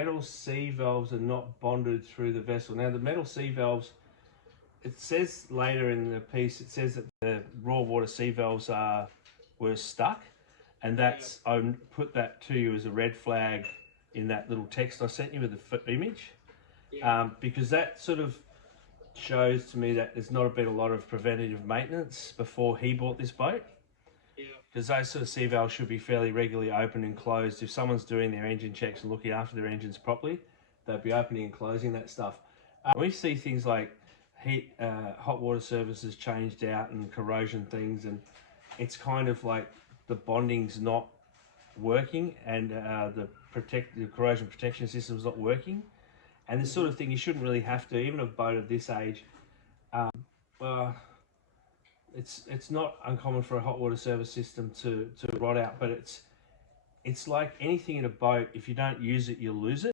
metal C valves are not bonded through the vessel. Now the metal C valves, it says later in the piece, it says that the raw water C valves were stuck, and that's, I put that to you as a red flag in that little text I sent you with the image, because that sort of shows to me that there's not been a lot of preventative maintenance before he bought this boat. Because those sort of C valves should be fairly regularly open and closed. If someone's doing their engine checks and looking after their engines properly, they'll be opening and closing that stuff. We see things like hot water services changed out and corrosion things, and it's kind of like the bonding's not working, and the corrosion protection system's not working. And this sort of thing you shouldn't really have to, even a boat of this age. It's not uncommon for a hot water service system to rot out, but it's like anything in a boat. If you don't use it, you'll lose it.